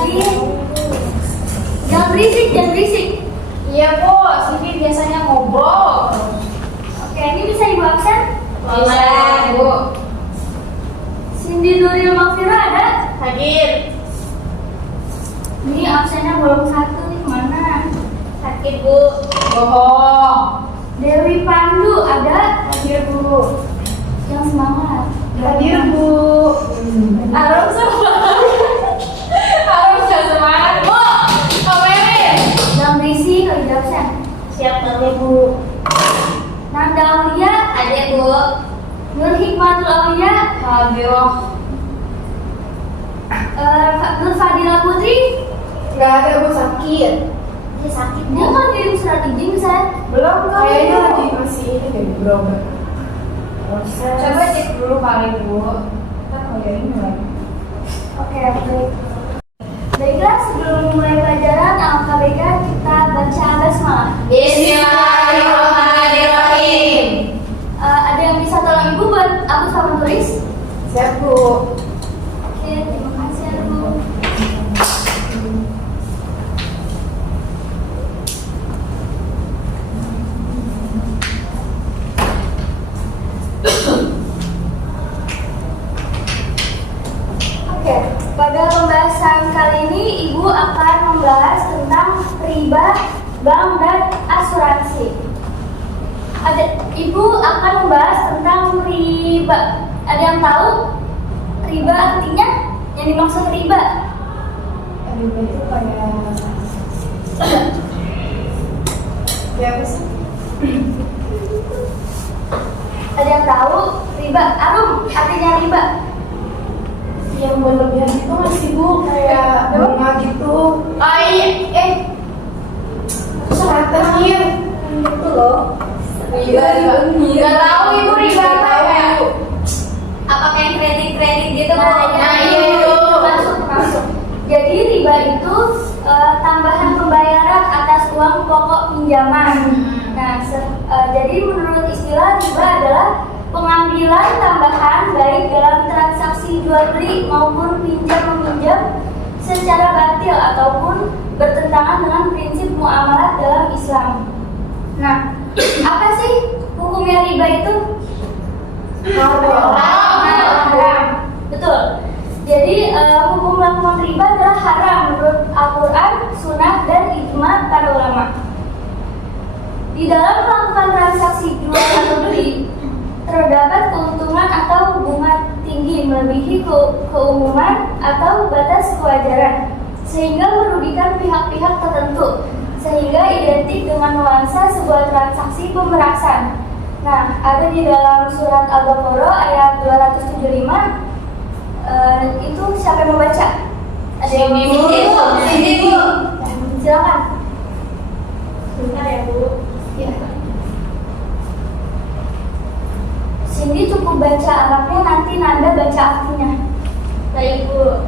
lagi. Jangan berisik, jangan berisik. Iya Bu, Cindy biasanya ngobrol. Oke, ini bisa Ibu absen? Bisa Bu. Cindy Nuril Mafira ada? Hadir. Ini absennya belum satu nih, mana? Sakit Bu. Bohong. Dewi Pandu ada? Hadir Bu. Yang semangat. Hadir Bu. Arum semangat. Arum semangat Bu. Komerin. Jangan berisik kalau di absen. Siap nanti Bu. Nanda Aulia Hadir Bu. Nur Hikmatul Aulia, Hadir. Nur Fadila Putri. Nggak ada Bu, sakit. Dia sakit. Dia kan kirim surat izin ke saya. Belum, kayaknya lagi masih ini deh berobat. Coba cek dulu kali Bu. Kita ini lagi. Oke, baik. Baiklah, sebelum mulai pelajaran ALKBK kita baca basmalah. Bismillahirrahmanirrahim. Ada yang bisa tolong Ibu buat aku sama tulis? Siap Bu. Oke, terima kasih ya, Bu. Oke, pada pembahasan kali ini Ibu akan membahas tentang riba, bank, dan asuransi. Ibu akan membahas tentang riba. Ada yang tahu riba artinya? Yang dimaksud riba? Riba itu kayak ya apa sih? Ada yang tahu riba? Arum, artinya riba? Yang berlebihan itu masih Bu, kayak bunga gitu. Iya, terakhir itu loh. Riba. Nggak tahu Ibu riba apa? Apakah yang kredit gitu? Nah, iya itu. Masuk. Jadi riba itu tambahan pembayaran atas uang pokok pinjaman. Nah, jadi menurut istilah riba adalah pengambilan tambahan baik dalam transaksi jual beli maupun pinjam meminjam secara batil ataupun bertentangan dengan prinsip muamalah dalam Islam. Nah, apa sih hukumnya riba itu? Haram. Betul. Jadi hukum melakukan riba adalah haram menurut Al-Quran, Sunnah, dan ijma para ulama. Di dalam melakukan transaksi jual atau beli terdapat keuntungan atau bunga tinggi melebihi keumuman atau batas kewajaran sehingga merugikan pihak-pihak tertentu sehingga identik dengan nuansa sebuah transaksi pemerasan. Nah, ada di dalam surat Al-Baqarah ayat 275. Itu siapa yang mau baca? Ada yang mau? Ibu. Silakan. Bentar ya Bu. Ya. Cindy cukup baca Arabnya, nanti Nanda baca artinya. Baik Bu.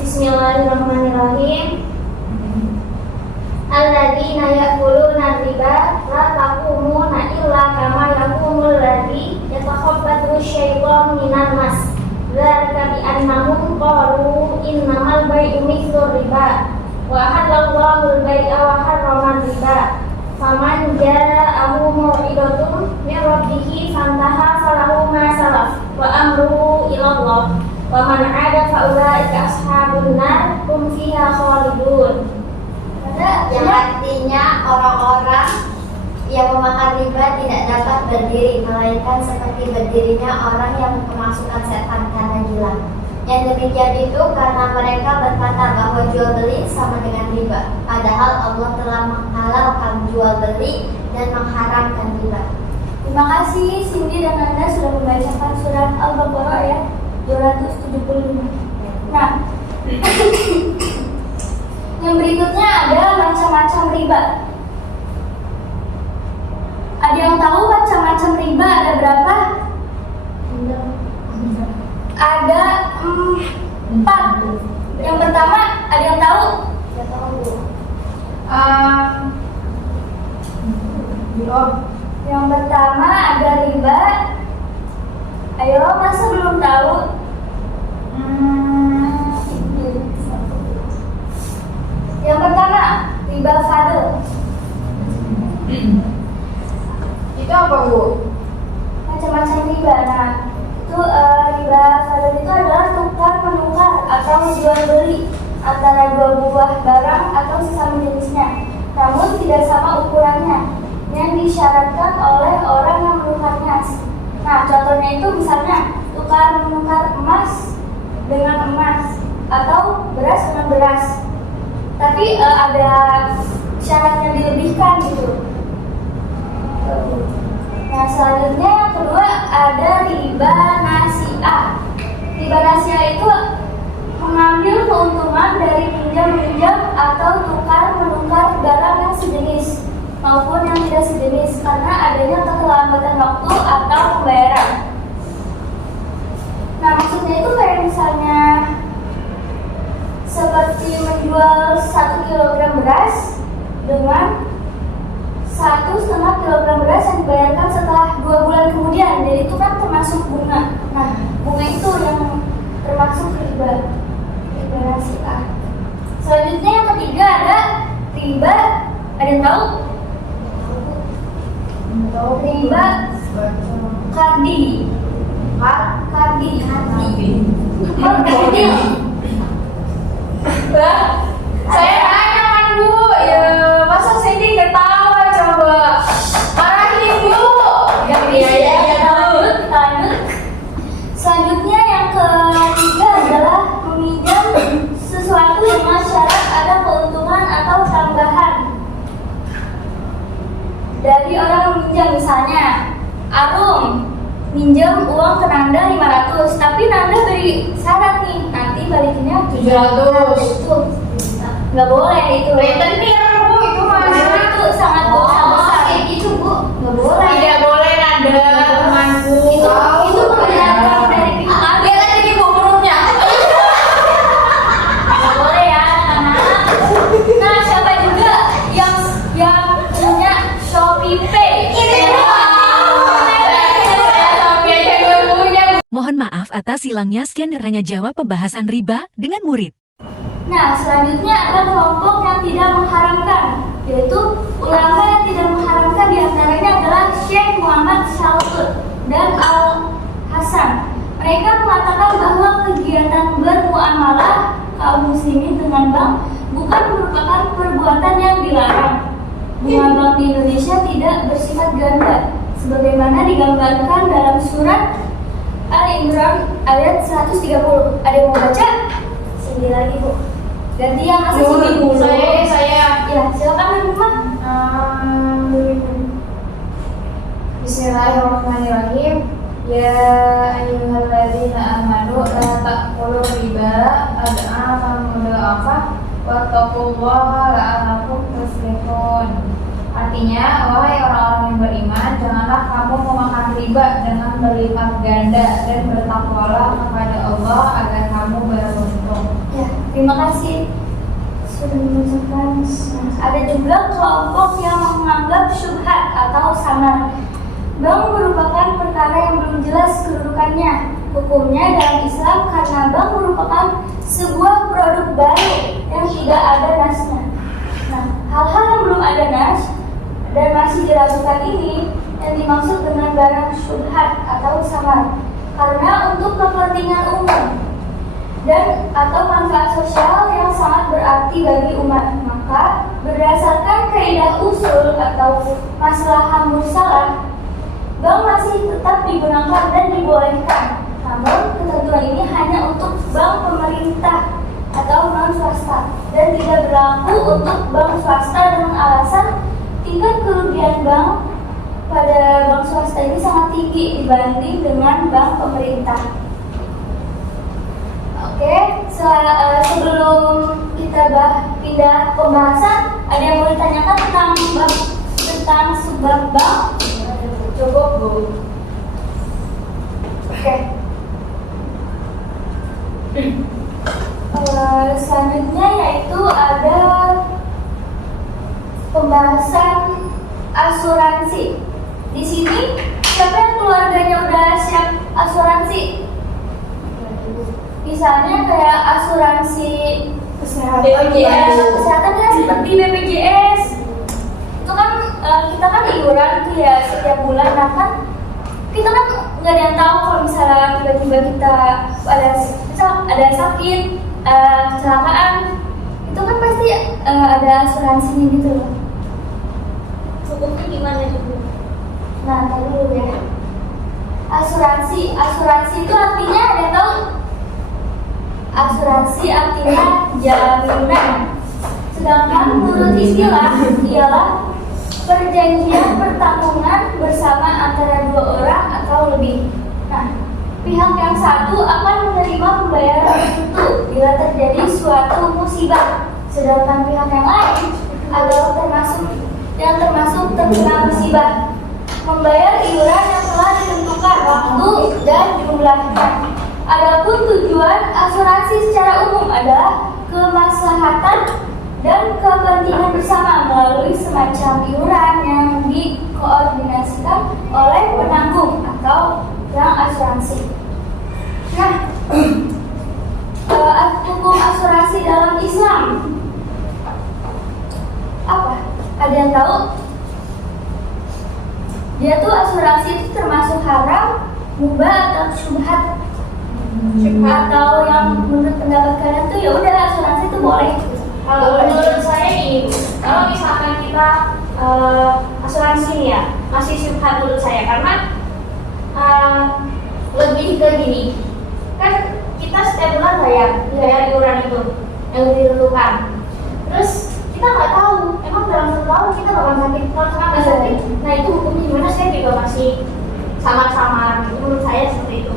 Bismillahirrahmanirrahim. Alladzina ya'kuluna riba la taqumuna illa kama yaqumul ladzi yatakhabbathu syaitanu minan mas. Dzalika bi annahum qalu innamal bai'u mithlu riba wa halallahu al-bai'a wa harrama riba. Faman ja'ahu mau'idatun min rabbih fantaha falahu ma salaf wa amruhu ila Allah. Wa man 'ada fa ulaika ashabun nar hum fiha khalidun. Yang artinya orang-orang yang memakan riba tidak dapat berdiri melainkan seperti berdirinya orang yang kemasukan setan karena gila. Yang demikian itu karena mereka berkata bahwa jual beli sama dengan riba, padahal Allah telah menghalalkan jual beli dan mengharamkan riba. Terima kasih Cindy dan Nanda sudah membacakan surat Al-Baqarah ayat 275. Nah, yang berikutnya adalah macam-macam riba. Ada yang tahu macam-macam riba ada berapa? Ada 4. Yang pertama, ada yang tahu? Yang pertama ada riba. Ayo, masa belum tahu? Yang pertama, riba fadl. Itu apa, Bu? Macam-macam riba. Nah, itu riba fadl itu adalah tukar menukar atau jual beli antara dua buah barang atau sesama jenisnya, namun tidak sama ukurannya yang disyaratkan oleh orang yang menukarnya. Nah, contohnya itu misalnya tukar menukar emas dengan emas atau beras dengan beras, tapi ada syaratnya dilebihkan gitu. Nah, selanjutnya yang kedua ada riba nasi'ah. Riba nasi'ah itu mengambil keuntungan dari pinjam-pinjam atau tukar-menukar barang yang sejenis maupun yang tidak sejenis karena adanya keterlambatan waktu atau pembayaran. Nah, maksudnya itu kayak misalnya seperti menjual 1 kilogram beras dengan 1,5 kilogram beras yang dibayarkan setelah 2 bulan kemudian. Jadi itu kan termasuk bunga. Nah, bunga itu yang termasuk riba nasi'ah. Selanjutnya yang ketiga ada riba. Ada yang tahu? Riba kardi. Kardi. Saya tanya kan, Bu. Ya, masa Cindy ketawa coba. Marahin, Bu. Lanjut. Selanjutnya yang ketiga adalah meminjam sesuatu dengan syarat ada keuntungan atau tambahan dari orang meminjam. Misalnya Arum minjam uang ke Nanda 500, tapi Nanda beri syarat nih, nanti balikinnya 700. Itu nggak boleh itu. Rentenir, Bu, itu mah. Itu sangat dosa besar. Kayak gitu, Bu. Nggak boleh. Tidak boleh, Nanda, temanku. Itu pernyataan dari pihak. Dia lagi di buburnya. Nggak boleh ya, anak. Nah, siapa juga yang punya Shopee Pay? Mohon maaf atas hilangnya skenernya jawab pembahasan riba dengan murid. Nah, selanjutnya ada kelompok yang tidak mengharamkan, yaitu ulama yang tidak mengharamkan diantaranya adalah Syekh Muhammad Shaltut dan Al Hasan. Mereka mengatakan bahwa kegiatan bermuamalah kaum muslimin dengan bank bukan merupakan perbuatan yang dilarang. Bunga bank di Indonesia tidak bersifat ganda, sebagaimana digambarkan dalam surat Al-Imran ayat 130. Ada yang mau baca? Sini lagi, Bu. Ganti yang masih sini dulu. Saya. Ya, silakan Ibu Mah. Bismillahirrahmanirrahim. Ya ayyuhalladzina amanu la ta'kulu riba ad'afan mudha'afah wattaqullaha la'allakum tuflihun. Artinya, wahai orang-orang yang beriman, janganlah kamu memakan riba dengan berlipat ganda dan bertakwalah kepada Allah agar kamu beruntung. Ya, terima kasih sudah mengucapkan. Ada juga kelompok yang menganggap syubhat atau samar. Bank merupakan perkara yang belum jelas kedudukannya. Hukumnya dalam Islam karena bank merupakan sebuah produk baru yang tidak ada nasnya. Nah, hal-hal yang belum ada nas dan masih diragukan ini yang dimaksud dengan barang syubhat atau samar, karena untuk kepentingan umum dan atau manfaat sosial yang sangat berarti bagi umat, maka berdasarkan kaidah usul atau maslahah mursalah, bank masih tetap digunakan dan dibolehkan. Namun ketentuan ini hanya untuk bank pemerintah atau non swasta dan tidak berlaku untuk bank swasta dengan alasan tingkat kerugian bank pada bank swasta ini sangat tinggi dibanding dengan bank pemerintah. Oke, sebelum kita pindah pembahasan, ada yang mau ditanyakan tentang subbab bank? Cukup, Bu. Oke. Selanjutnya yaitu ada pembahasan asuransi. Di sini siapa yang keluarganya udah siap asuransi? Misalnya kayak asuransi BPJS. kesehatan ya seperti BPJS. Itu kan kita kan iuran tuh ya setiap bulan. Nah kan kita kan nggak ada yang tahu kalau misalnya tiba-tiba kita ada sakit, kecelakaan, itu kan pasti ada asuransinya gitu loh. Hukumnya gimana juga? Nah, tadi dulu ya. Asuransi itu artinya ada yang tahu? Asuransi artinya jaminan. Sedangkan menurut istilah ialah perjanjian pertanggungan bersama antara dua orang atau lebih. Nah, pihak yang satu akan menerima pembayaran tertentu bila terjadi suatu musibah, sedangkan pihak yang lain adalah termasuk terkena musibah membayar iuran yang telah ditentukan waktu dan jumlahnya. Adapun tujuan asuransi secara umum adalah kemaslahatan dan kepentingan bersama melalui semacam iuran yang dikoordinasikan oleh penanggung atau yang asuransi. Nah, hukum asuransi dalam Islam apa? Ada yang tahu? Dia tuh asuransi itu termasuk haram, mubah atau syubhat? Atau yang menurut pendapat kalian tuh ya udah asuransi itu boleh? Kalau menurut saya ini, kalau misalkan kita asuransi ya masih syubhat menurut saya karena lebih ke gini, kan kita setiap bulan bayar iuran itu yang ditentukan. Terus kita nggak tahu emang dalam 1 tahun kita bakal sakit, kalau nggak sakit, nah itu hukumnya gimana? Saya juga masih samar-samar. Menurut saya seperti itu.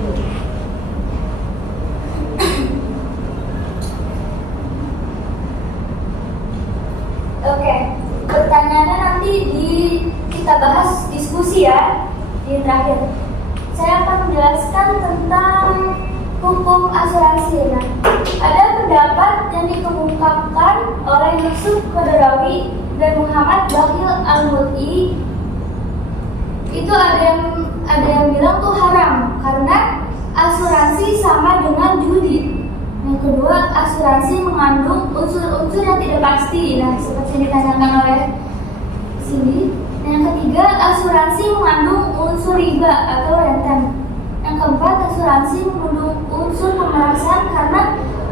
Oke, pertanyaannya nanti kita bahas diskusi ya di terakhir. Saya akan menjelaskan tentang hukum asuransi. Nah, ada pendapat yang dikemukakan oleh Yusuf Qadrawi dan Muhammad Bakhil Al-Mut'i. Itu ada yang bilang tuh haram karena asuransi sama dengan judi. Yang kedua, asuransi mengandung unsur-unsur yang tidak pasti. Nah, seperti yang ditanyakan oleh Cindy. Yang ketiga, asuransi mengandung unsur riba atau renten. Yang keempat, asuransi mengandung unsur pemerasan karena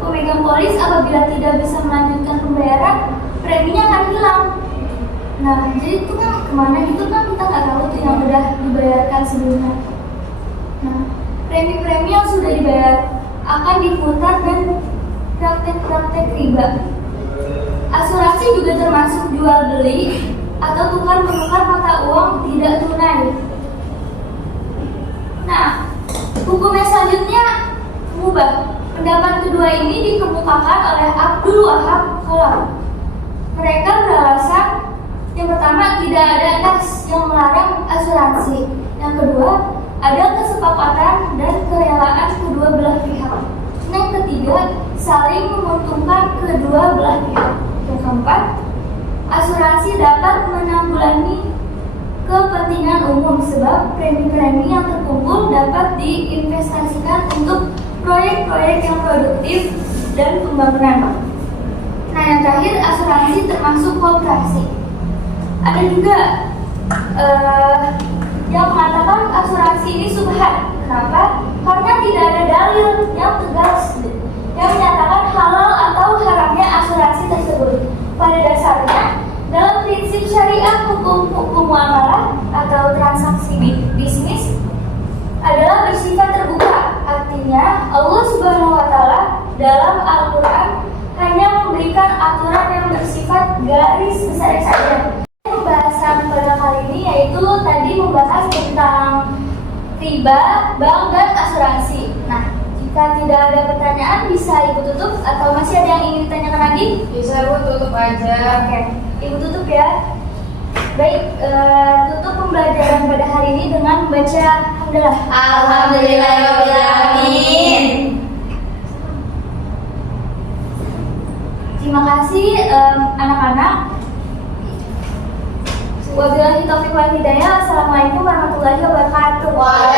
pemegang polis apabila tidak bisa melanjutkan pembayaran, preminya akan hilang. Nah, jadi itu kan kemana gitu kan kita nggak tahu tuh yang udah dibayarkan sebelumnya. Nah, premi-premi yang sudah dibayar akan diputar dan praktek-praktek riba. Asuransi juga termasuk jual beli atau tukar menukar mata uang tidak tunai. Nah, hukum yang selanjutnya mubah. Pendapat kedua ini dikemukakan oleh Abdul Wahab Khalaf. Mereka beralasan yang pertama tidak ada nas yang melarang asuransi. Yang kedua, ada kesepakatan dan kerelaan kedua belah pihak. Yang ketiga, saling menguntungkan kedua belah pihak. Yang keempat, asuransi dapat menanggulangi kepentingan umum sebab premi-premi yang terkumpul dapat diinvestasikan untuk proyek-proyek yang produktif dan pembangunan. Nah, yang terakhir, asuransi termasuk kooperasi. Ada juga yang mengatakan asuransi ini subhat. Kenapa? Karena tidak ada dalil yang tegas yang menyatakan halal atau haramnya asuransi tersebut. Pada dasarnya, dalam prinsip syariah hukum muamalah atau transaksi bisnis adalah bersifat terbuka. Artinya, Allah Subhanahu wa Ta'ala dalam Al-Quran hanya memberikan aturan yang bersifat garis besar saja. Pembahasan pada kali ini yaitu tadi membahas tentang riba, bank, dan asuransi. Nah, jika tidak ada pertanyaan bisa Ibu tutup atau masih ada yang ingin ditanyakan lagi? Bisa Bu, tutup aja. Oke, Ibu tutup ya. Baik, tutup pembelajaran pada hari ini dengan membaca Alhamdulillah. Alhamdulillahirobbilalamin. Terima kasih anak-anak. Wabillahi taufiq warahmatullahi wabarakatuh. Waalaikumsalam